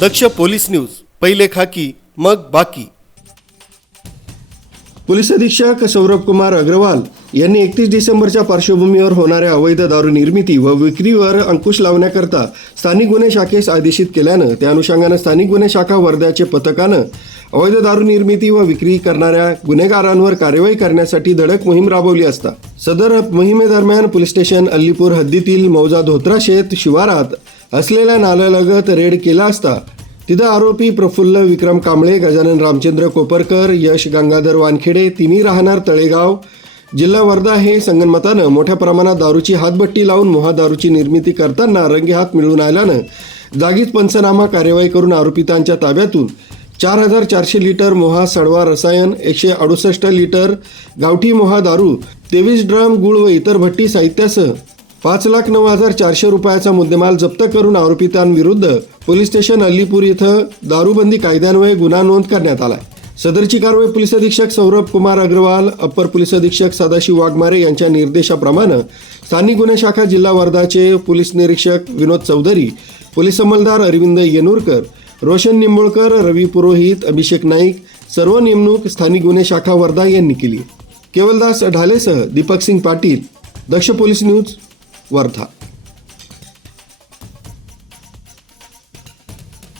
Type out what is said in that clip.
दक्ष police news, पहिले खाकी मग बाकी। पोलीस अधीक्षक सौरभ कुमार अग्रवाल यांनी 31 डिसेंबरच्या पार्श्वभूमीवर होणाऱ्या अवैध दारू निर्मिती व विक्रीवर अंकुश लावण्याकरता स्थानिक गुन्हे शाखेस आदेशित केल्यानं त्या अनुषंगानं स्थानिक गुन्हे शाखा वर्ध्याचे पथकानं अवैध दारू निर्मिती व विक्री करणाऱ्या गुन्हेगारांवर कार्यवाही करण्यासाठी धडक मोहीम राबवली असता सदर मोहिमेदरम्यान पोलीस स्टेशन अल्लीपूर हद्दीतील मौजा धोत्रा शेत शिवारात असलेल्या नाल्यालगत रेड केला असता तिथं आरोपी प्रफुल्ल विक्रम कांबळे, गजानन रामचंद्र कोपरकर, यश गंगाधर वानखेडे तिन्ही राहणार तळेगाव, जिल्हा वर्धा हे संगनमतानं मोठ्या प्रमाणात दारूची हातभट्टी लावून मोहा दारूची निर्मिती करताना रंगेहात मिळून आल्यानं जागीच पंचनामा कार्यवाही करून आरोपितांच्या ताब्यातून 4400 लिटर मोहा सडवा रसायन, 168 लिटर गावठी मोहा दारू, 23 ड्रम गुळ व इतर भट्टी साहित्यासह 5,09,400 रुपयाचा मुद्देमाल जप्त करून आरोपितांविरुद्ध पोलीस स्टेशन अल्लीपूर इथं दारूबंदी कायद्यान्वये गुन्हा नोंद करण्यात आला। सदरची कारवाई पोलीस अधीक्षक सौरभ कुमार अग्रवाल, अप्पर पोलीस अधीक्षक सदाशिव वाघमारे यांच्या निर्देशाप्रमाणे स्थानिक गुन्हे शाखा जिल्हा वर्धाचे पोलीस निरीक्षक विनोद चौधरी, पोलीस अंमलदार अरविंद येनुरकर, रोशन निंबोळकर, रवी पुरोहित, अभिषेक नाईक सर्व नेमणूक स्थानिक गुन्हे शाखा वर्धा यांनी केली। केवलदास ढालेसह दीपक सिंग पाटील, दक्ष पोलीस न्यूज वर्धा।